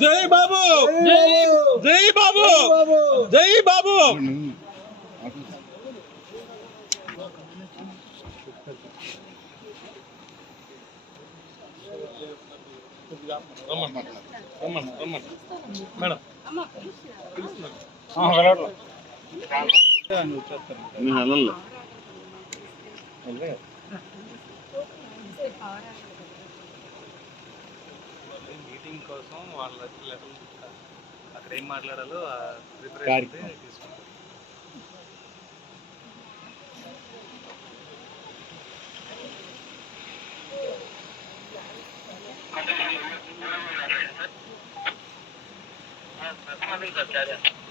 జై బాబు! జై బాబు! జై Babu! Thank you. Madam. Meeting కోసం వాళ్ళ లెటర్ అక్కడ ఏం మాట్లాడాలో ప్రిపరేషన్ తీసుకుంటారు Thank you.